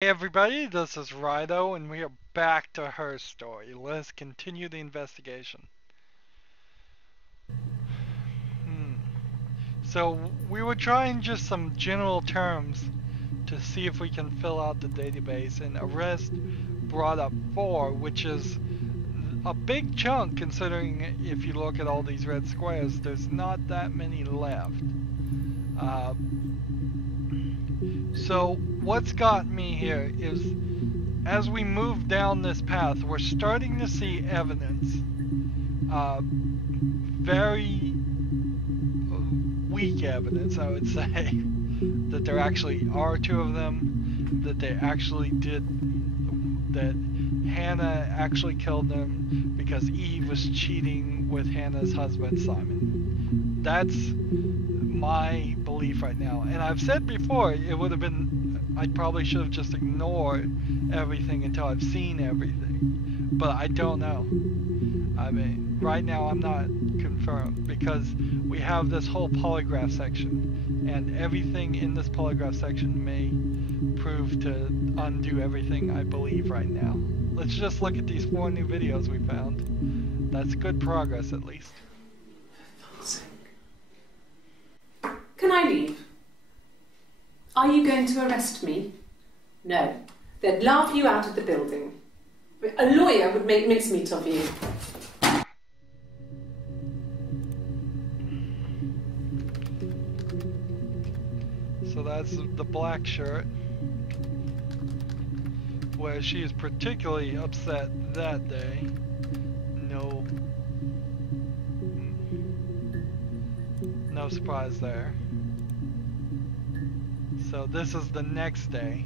Hey everybody, this is Rydo, and we are back to her story. Let's continue the investigation. So we were trying just some general terms to see if we can fill out the database, and arrest brought up 4, which is a big chunk considering if you look at all these red squares, there's not that many left. So what's got me here is, as we move down this path, we're starting to see evidence, very weak evidence, I would say, that there actually are 2 of them, that they actually did, that Hannah actually killed them because Eve was cheating with Hannah's husband, Simon. That's my belief right now. And I've said before, it would have been, I probably should have just ignored everything until I've seen everything. But I don't know. I mean, right now I'm not confirmed because we have this whole polygraph section, and everything in this polygraph section may prove to undo everything I believe right now. Let's just look at these 4 new videos we found. That's good progress, at least. Can I leave? Are you going to arrest me? No. They'd laugh you out of the building. A lawyer would make mincemeat of you. So that's the black shirt, where she is particularly upset that day. No surprise there. So this is the next day,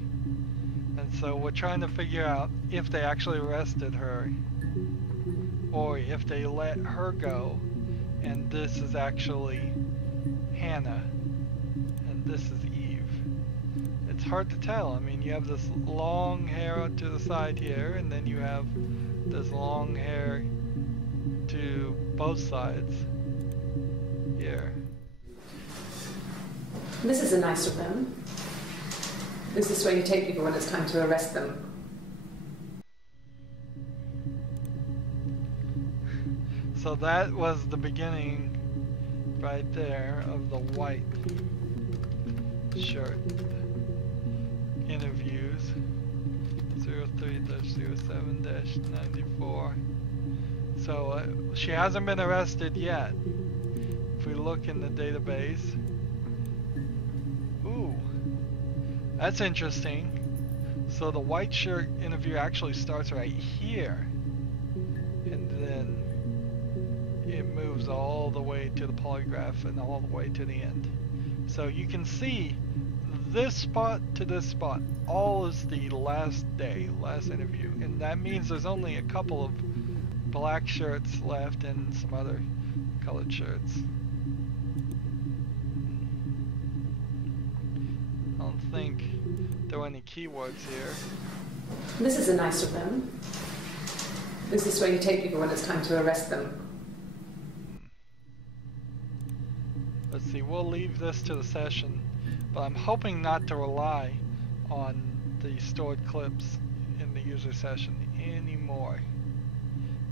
and so we're trying to figure out if they actually arrested her or if they let her go, and this is actually Hannah and this is Eve. It's hard to tell. I mean, you have this long hair to the side here, and then you have this long hair to both sides here. This is a nice room. This is where you take people when it's time to arrest them. So that was the beginning right there of the white shirt interviews. 03-07-94. So she hasn't been arrested yet. If we look in the database, ooh, that's interesting. So the white shirt interview actually starts right here, and then it moves all the way to the polygraph and all the way to the end. So you can see this spot to this spot, all is the last day, last interview, and that means there's only a couple of black shirts left and some other colored shirts. I don't think there were any keywords here. This is a nice room. This is where you take people when it's time to arrest them. Let's see, we'll leave this to the session, but I'm hoping not to rely on the stored clips in the user session anymore.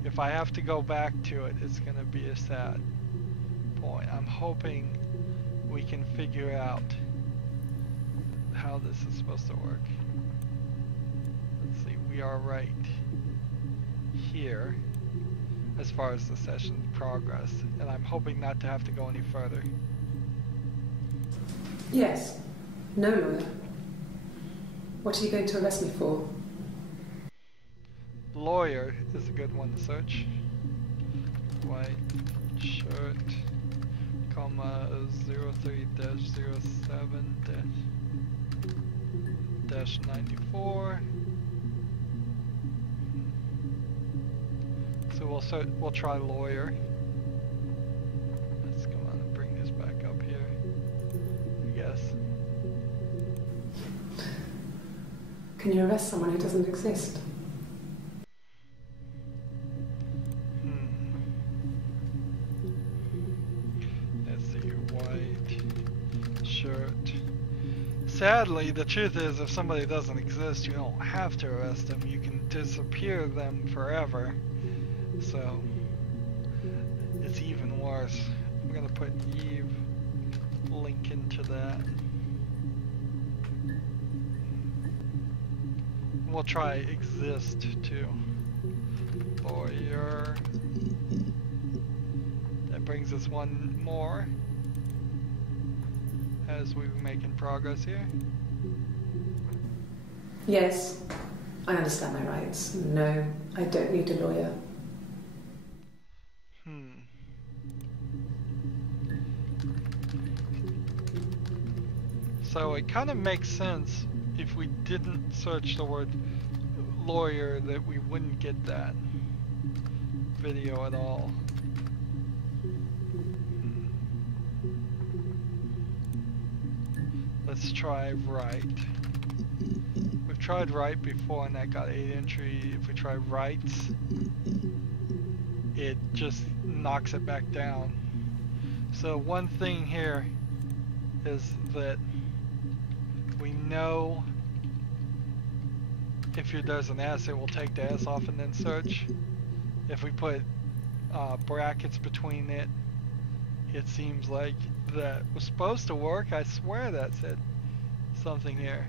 If I have to go back to it, it's going to be a sad point. I'm hoping we can figure out how this is supposed to work. Let's see, we are right here as far as the session progress, and I'm hoping not to have to go any further. Yes. No lawyer. What are you going to arrest me for? Lawyer is a good one to search. White shirt, comma 03-07-94. So we'll try lawyer. Let's come on and bring this back up here, I guess. Can you arrest someone who doesn't exist? Sadly, the truth is, if somebody doesn't exist, you don't have to arrest them. You can disappear them forever. So, it's even worse. I'm gonna put Eve link into that. We'll try exist too. Lawyer. That brings us one more. As we're making progress here. Yes, I understand my rights. No, I don't need a lawyer. So it kind of makes sense if we didn't search the word lawyer that we wouldn't get that video at all. Let's try right. We've tried right before and that got 8 entry. If we try rights, it just knocks it back down. So one thing here is that we know if there's an S, it will take the S off and then search. If we put brackets between it, it seems like that was supposed to work. I swear that said something here.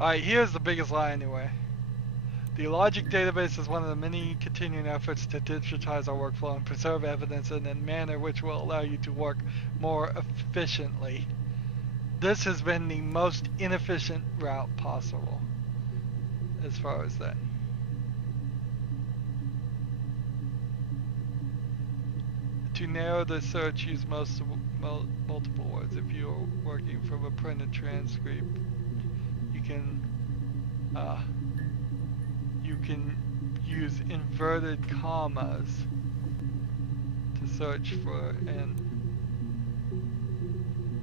Alright, here's the biggest lie anyway. The logic database is one of the many continuing efforts to digitize our workflow and preserve evidence in a manner which will allow you to work more efficiently. This has been the most inefficient route possible as far as that. To narrow the search, use multiple words. If you're working from a printed transcript, you can use inverted commas to search for, and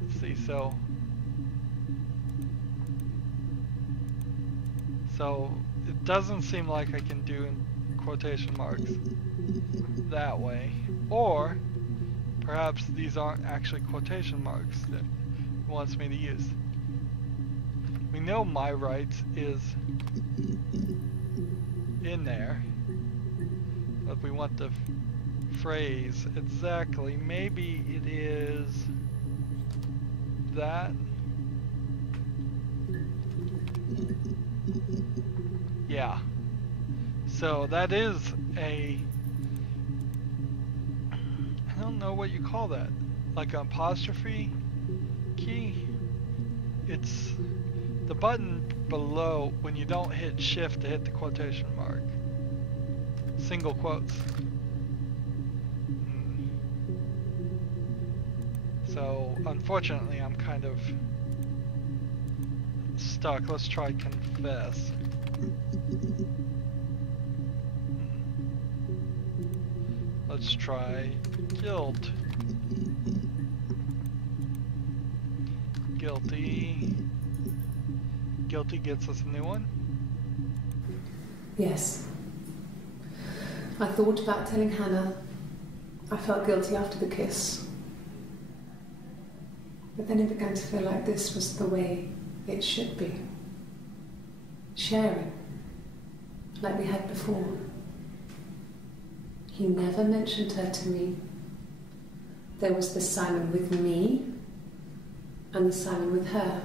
let's see, so it doesn't seem like I can do in quotation marks that way, or perhaps these aren't actually quotation marks that it wants me to use. We know my rights is in there, but we want the phrase exactly. Maybe it is that. Yeah. So that is a, I don't know what you call that, like an apostrophe key. It's the button below when you don't hit shift to hit the quotation mark. Single quotes. So unfortunately I'm kind of stuck. Let's try confess. Let's try guilt. Guilty. Guilty gets us a new one. Yes. I thought about telling Hannah. I felt guilty after the kiss. But then it began to feel like this was the way it should be. Sharing. Like we had before. He never mentioned her to me. There was the Simon with me and the Simon with her.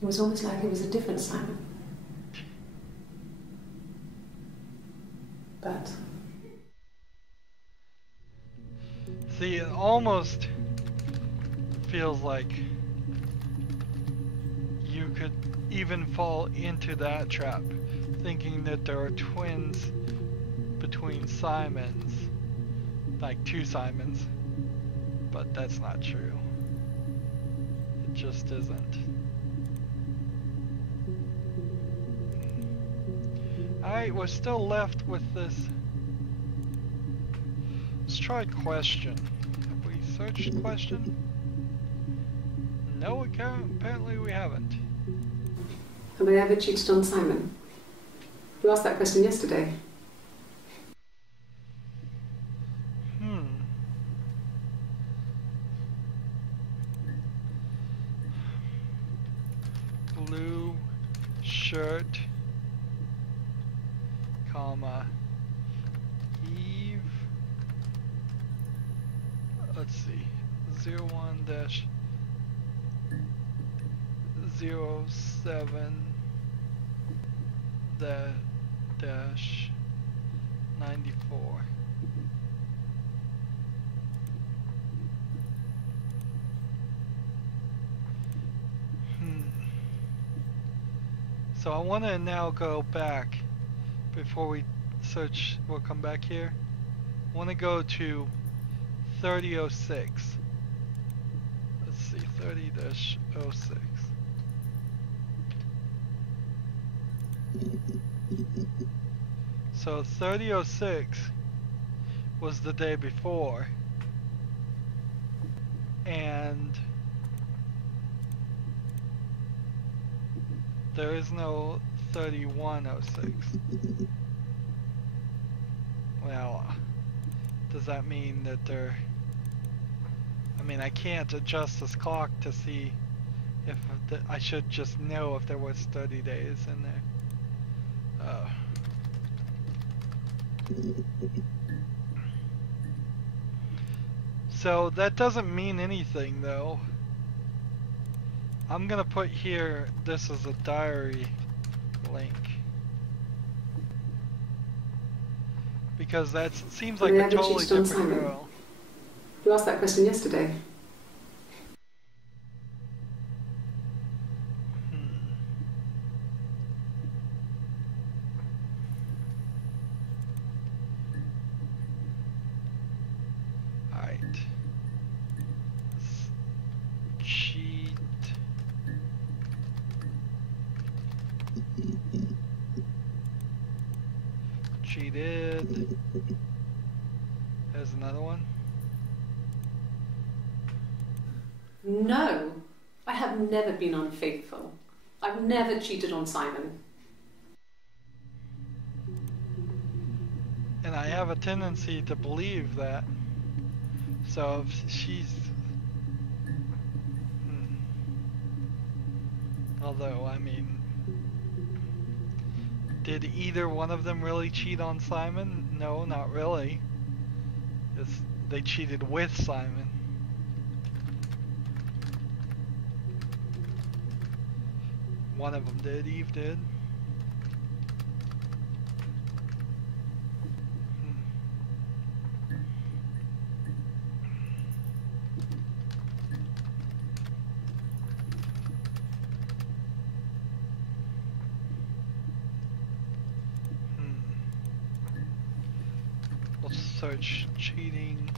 It was almost like it was a different Simon. But see, it almost feels like you could even fall into that trap, thinking that there are twins between Simons, like two Simons, but that's not true. It just isn't. Alright, we're still left with this. Let's try question. Have we searched question? No, apparently we haven't. have I ever cheated on Simon? You asked that question yesterday. shirt, comma, Eve, let's see, 01-07 dash 94. So I want to now go back before we search. We'll come back here. I want to go to 3006. Let's see, 30-06. So 3006 was the day before, and there is no 3106. Well, does that mean that there... I mean, I can't adjust this clock to see if I should just know if there was 30 days in there. So that doesn't mean anything though. I'm gonna put here, this is a diary link. Because that seems like a totally different girl. You asked that question yesterday. Alright. Cheat. Cheated. There's another one. No, I have never been unfaithful. I've never cheated on Simon. And I have a tendency to believe that. So if she's... Although, I mean... Did either one of them really cheat on Simon? No, not really. They cheated with Simon. One of them did, Eve did. Let's search cheating.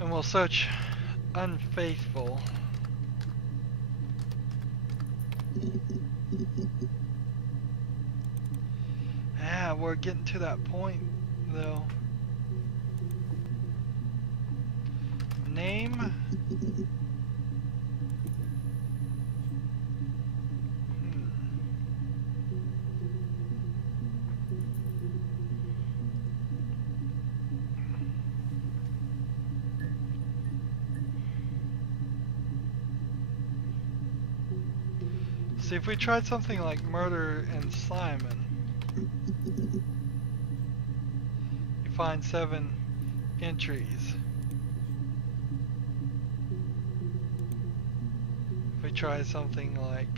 And we'll search unfaithful. Yeah, we're getting to that point though. Name. See, if we tried something like murder and Simon, you find 7 entries. If we try something like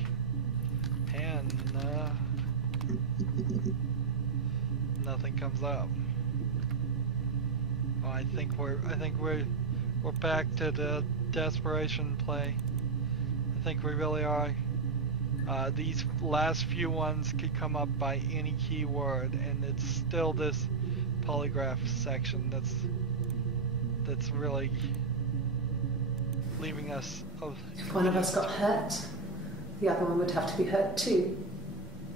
Hannah, nothing comes up. Oh, I think we're back to the desperation play. I think we really are. These last few ones could come up by any keyword, and it's still this polygraph section that's really leaving us. If one of us got hurt, the other one would have to be hurt too.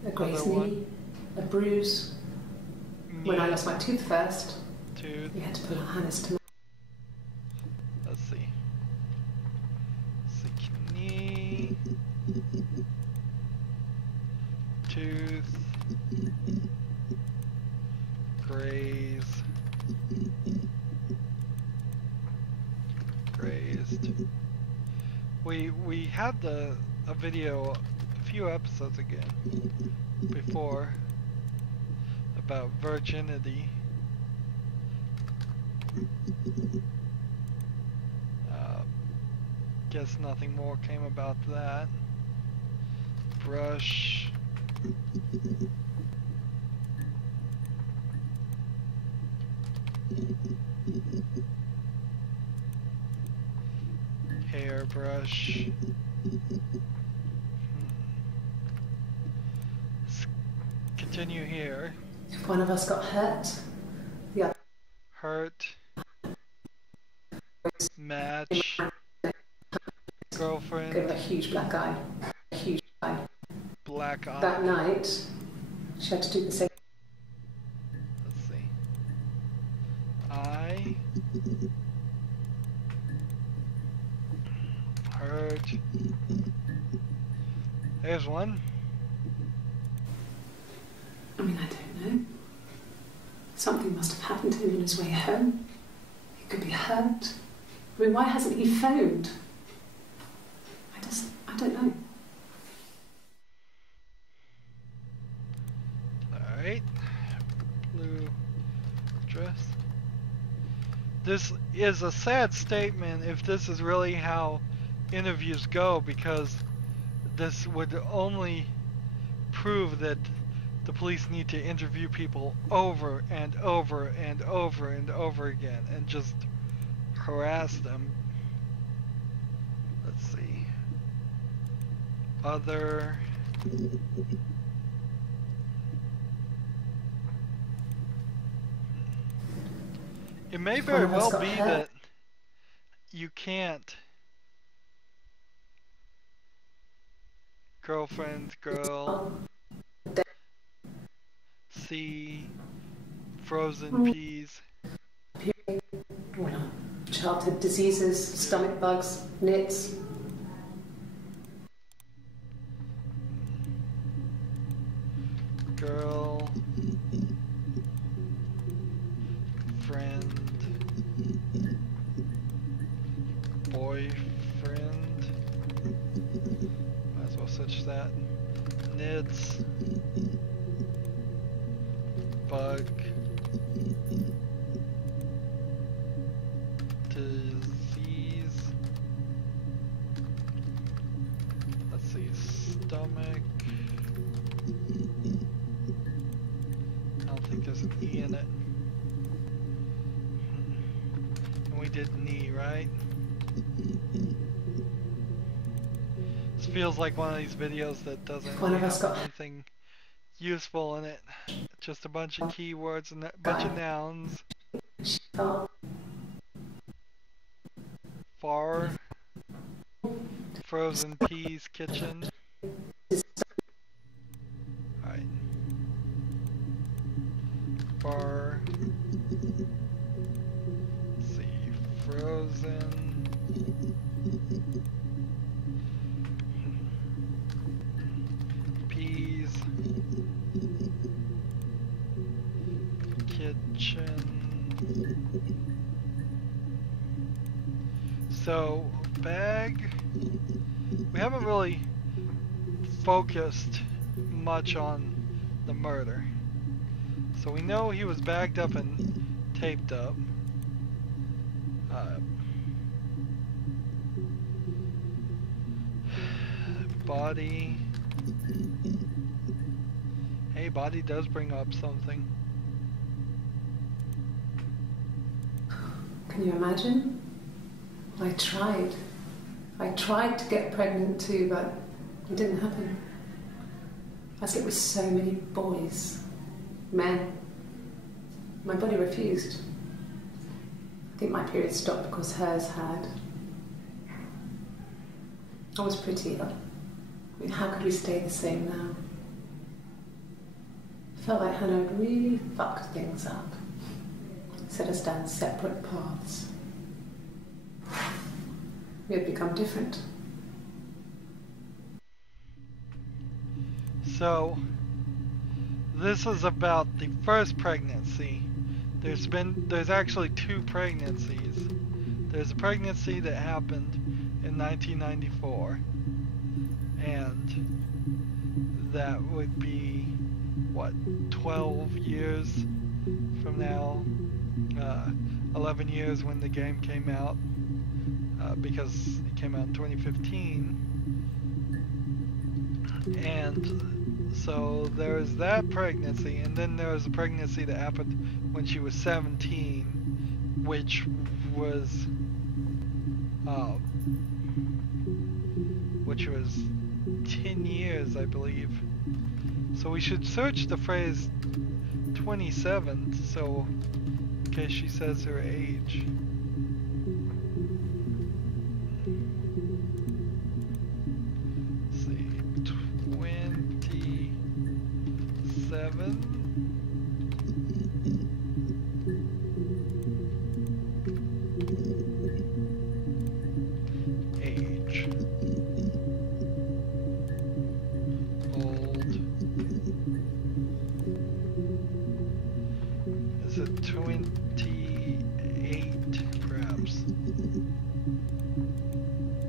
A grazed knee, a bruise. When I lost my tooth first, we had to pull out Hannah's to. Let's see. Sick knee. Tooth, graze, We had a video a few episodes ago before about virginity. Guess nothing more came about that. Brush. Hairbrush. Let's continue here. If one of us got hurt, the other. Hurt. Match. Girlfriend. Give her a huge black eye. A huge eye. Black eye. That night, she had to do the same. Let's see. Eye. Hurt. There's one. I mean, I don't know. Something must have happened to him on his way home. He could be hurt. I mean, why hasn't he phoned? I don't know. Alright. Blue dress. This is a sad statement if this is really how interviews go, because this would only prove that the police need to interview people over and over and over and over again and just harass them. Let's see. Other. It may very well be that you can't. Girlfriend, girl. C. Frozen peas. Childhood diseases, stomach bugs, nits. Girl. Friend. Boyfriend. Might as well switch that. Nits. Bug. Disease. Let's see. Stomach. I don't think there's an E in it. And we did knee, right? This feels like one of these videos that doesn't really have anything useful in it. Just a bunch of keywords and a bunch of nouns. Far. Frozen peas kitchen. Alright. Far. Let's see. Frozen. Peas. Kitchen. So, bag. We haven't really focused much on the murder. So we know he was bagged up and taped up. Body. Hey, body does bring up something. Can you imagine? I tried. I tried to get pregnant too, but it didn't happen. I slept with so many boys, men. My body refused. I think my period stopped because hers had. I was pretty. I mean, how could we stay the same now? I felt like Hannah had really fucked things up. Set us down separate paths. We had become different. So, this is about the first pregnancy. There's actually two pregnancies. There's a pregnancy that happened in 1994, and that would be, what, 12 years from now, 11 years when the game came out, because it came out in 2015, and so there was that pregnancy, and then there was a pregnancy that happened when she was 17, which was 10 years, I believe. So we should search the phrase 27, so in case she says her age. Let's see, 27. Age. Old. Is it 28, perhaps?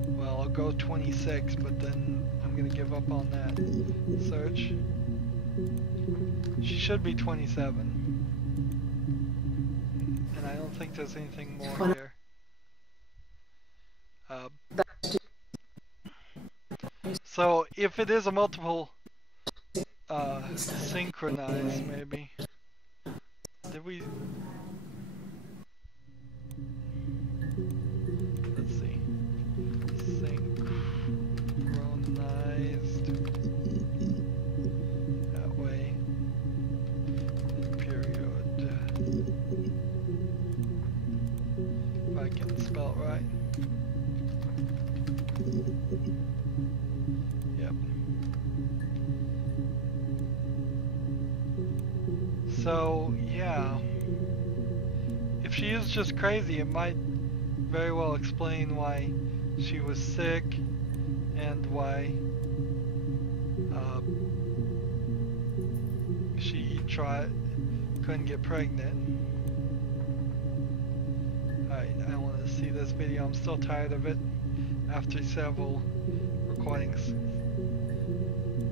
Well, I'll go 26, but then I'm gonna give up on that search. She should be 27. And I don't think there's anything more here. So if it is a multiple synchronize, maybe. Did we? Let's see. Synchronized. That way. Period. If I can spell it right. Yep. So, yeah. If she is just crazy, it might very well explain why she was sick and why she couldn't get pregnant. Alright, I want to see this video. I'm still tired of it after several recordings.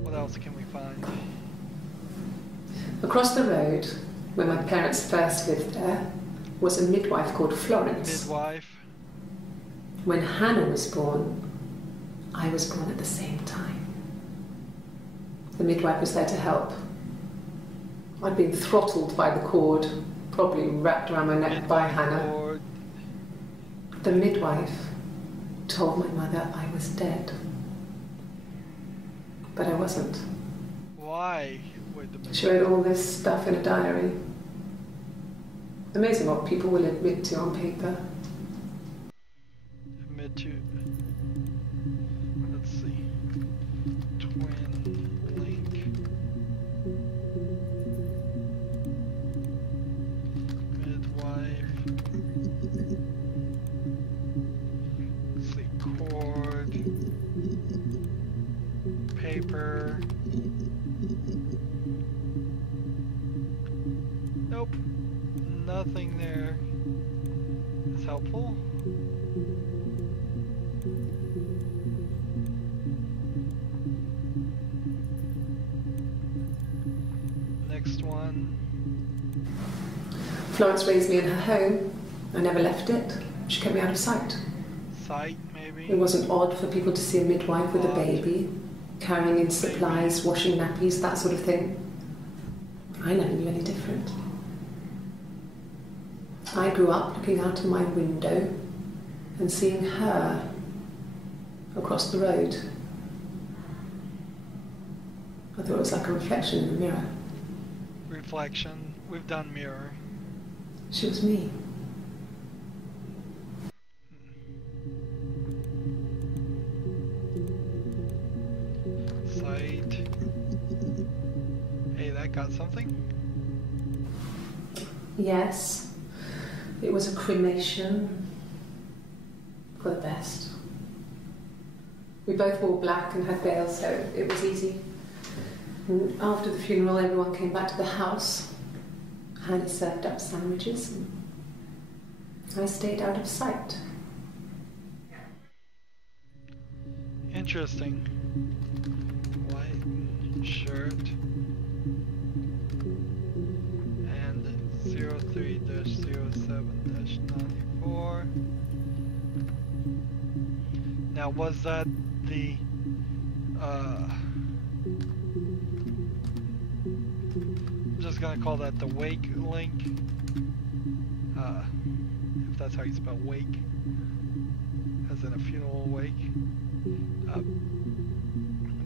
What else can we find? Across the road, where my parents first lived there, was a midwife called Florence. Midwife. When Hannah was born, I was born at the same time. The midwife was there to help. I'd been throttled by the cord, probably wrapped around my neck by Hannah. Cord. The midwife told my mother I was dead. But I wasn't. Why would the midwife? She wrote all this stuff in a diary. Amazing what people will admit to on paper. Admit to. Let's see. Twin link. Midwife. Let's see. Cord. Paper. Nope. Nothing there is helpful. Next one. Florence raised me in her home. I never left it. She kept me out of sight. Sight, maybe? It wasn't odd for people to see a midwife with a baby, carrying in supplies, washing nappies, that sort of thing. I never knew any different. I grew up looking out of my window and seeing her across the road. I thought it was like a reflection in the mirror. Reflection. We've done mirror. She was me. Sight. Hey, that got something? Yes. It was a cremation for the best. We both wore black and had veils, so it was easy. And after the funeral, everyone came back to the house. Hannah served up sandwiches, and I stayed out of sight. Interesting. White shirt. And 03-07-94. Now, was that the I'm just gonna call that the wake link, if that's how you spell wake, as in a funeral wake.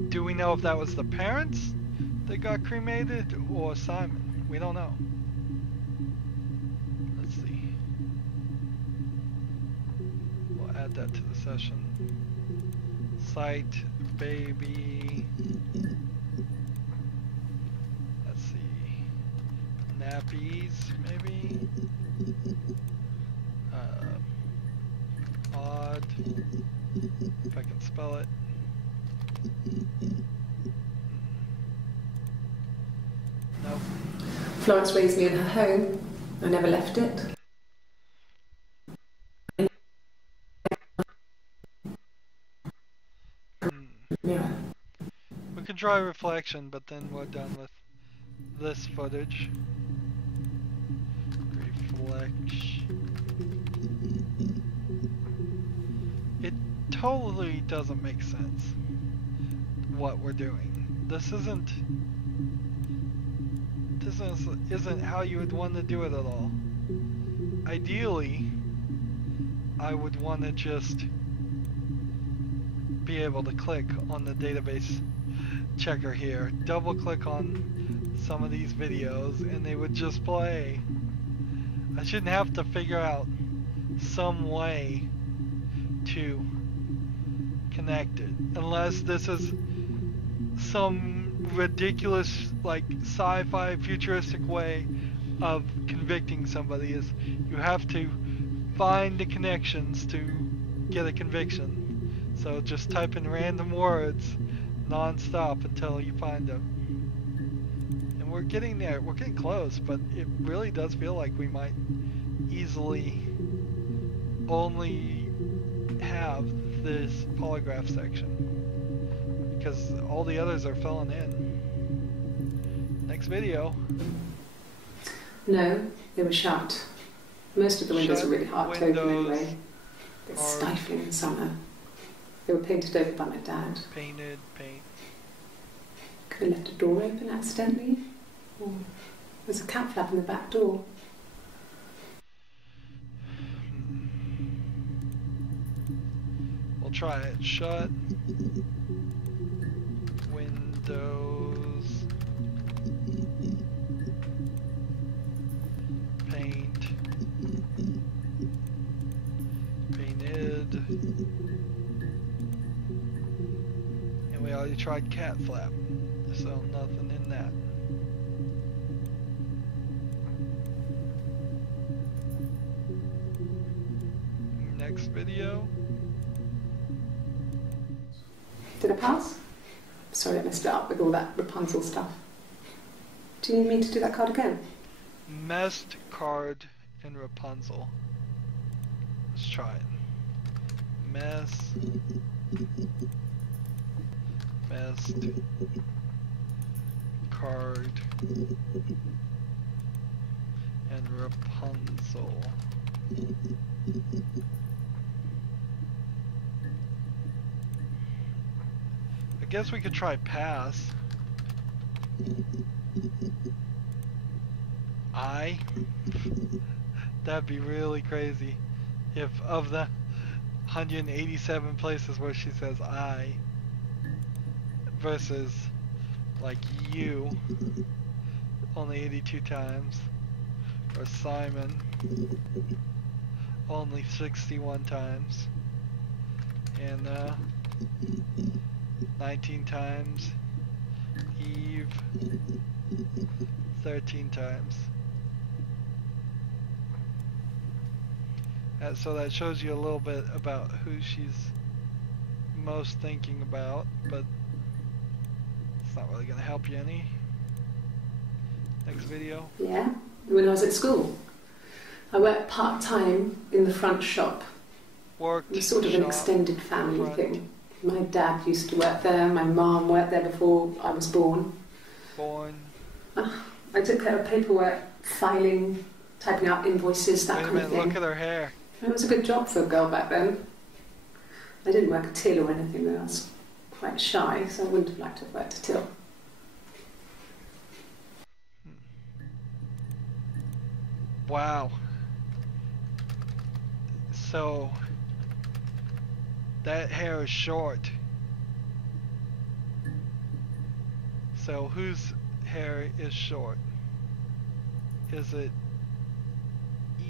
Do we know if that was the parents that got cremated or Simon? We don't know. Let's see. We'll add that to the session. Site, baby. Let's see. Nappies, maybe. Odd. If I can spell it. Nope. Florence raised me in her home. I never left it. Yeah. We can try reflection, but then we're done with this footage. Reflection. It totally doesn't make sense what we're doing. This isn't how you would want to do it at all. Ideally, I would want to just be able to click on the database checker here, double click on some of these videos, and they would just play. I shouldn't have to figure out some way to connect it, unless this is some ridiculous, like, sci-fi futuristic way of convicting somebody. Is you have to find the connections to get a conviction. So just type in random words non-stop until you find them. And we're getting there. We're getting close, but it really does feel like we might easily only have this polygraph section, because all the others are filling in. Next video. No, they were shut. Most of the windows are really hard to open anyway. They're stifling in summer. They were painted over by my dad. Paint. Could have left a door open accidentally. Or there's a cat flap in the back door. We'll try it. Shut. Windows. Paint. Painted. And we already tried cat flap, so nothing in that. Next video. Did I pass? Sorry, I messed it up with all that Rapunzel stuff. Do you need me to do that card again? Messed card and Rapunzel. Let's try it. Messed card and Rapunzel. I guess we could try pass. That'd be really crazy if of the 187 places where she says I versus like you only 82 times, or Simon only 61 times, and 19 times, Eve 13 times. So that shows you a little bit about who she's most thinking about, but it's not really going to help you any. Next video. Yeah, when I was at school. I worked part-time in the front shop. Worked. It was sort of an extended family thing. My dad used to work there. My mum worked there before I was born. I took care of paperwork, filing, typing out invoices, that kind of thing. Look at her hair. It was a good job for a girl back then. I didn't work a till or anything though. I was quite shy, so I wouldn't have liked to have worked a till. Wow. So that hair is short. So whose hair is short? Is it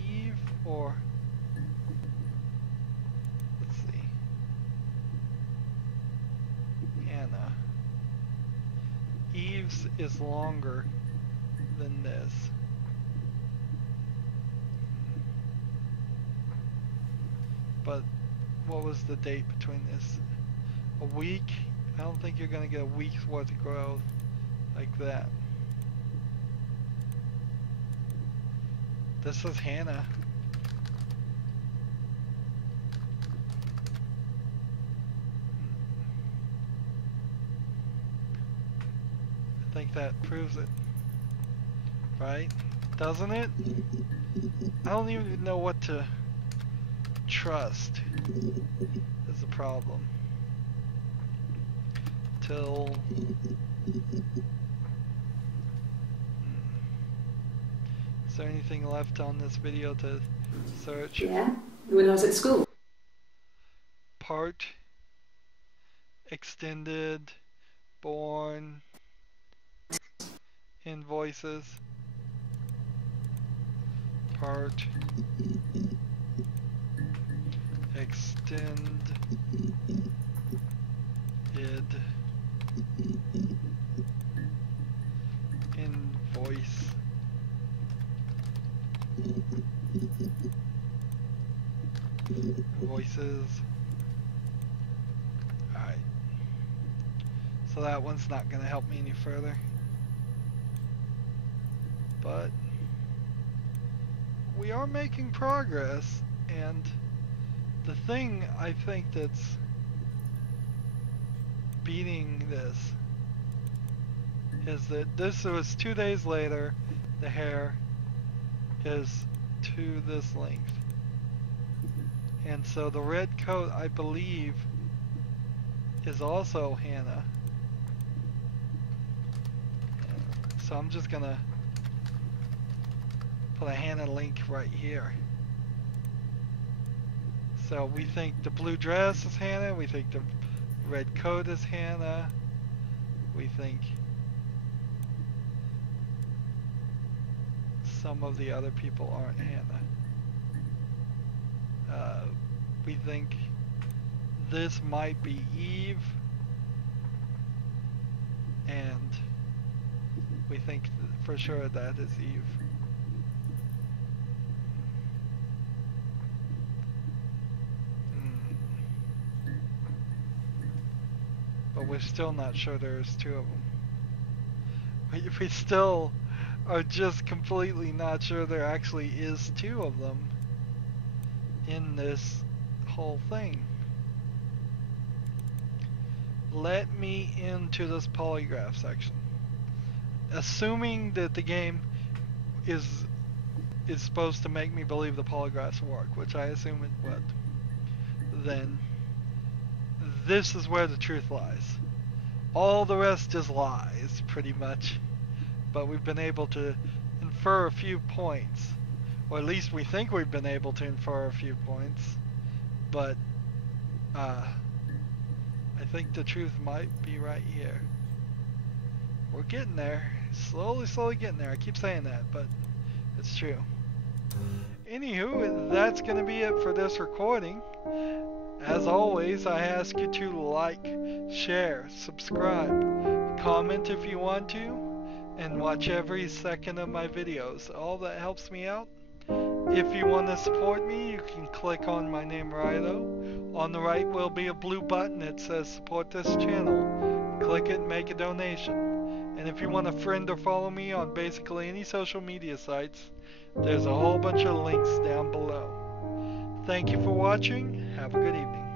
Eve or... let's see. Hannah. Eve's is longer than this. But what was the date between this? A week? I don't think you're gonna get a week's worth of growth like that. This is Hannah. I think that proves it. Right? Doesn't it? I don't even know what to trust is the problem. Till is there anything left on this video to search? Yeah, when I was at school. Part, extended, born, invoices, part, extend, id, invoice, invoices. Alright, so that one's not going to help me any further, but we are making progress. And the thing I think that's beating this is that this was 2 days later. The hair is to this length, and so the red coat, I believe, is also Hannah. So I'm just gonna put a Hannah link right here. So we think the blue dress is Hannah, we think the red coat is Hannah, we think some of the other people aren't Hannah. We think this might be Eve, and we think for sure that is Eve. But we're still not sure there's two of them. We still are just completely not sure there actually is two of them in this whole thing. Let me into this polygraph section. Assuming that the game is supposed to make me believe the polygraphs work, which I assume it would, then this is where the truth lies. All the rest is lies, pretty much. But we've been able to infer a few points. Or at least we think we've been able to infer a few points. But I think the truth might be right here. We're getting there. Slowly getting there. I keep saying that, but it's true. Anywho, that's going to be it for this recording. As always, I ask you to like, share, subscribe, comment if you want to, and watch every second of my videos. All that helps me out. If you want to support me, you can click on my name, Rydo. On the right will be a blue button that says support this channel. Click it and make a donation. And if you want to friend or follow me on basically any social media sites, there's a whole bunch of links down below. Thank you for watching. Have a good evening.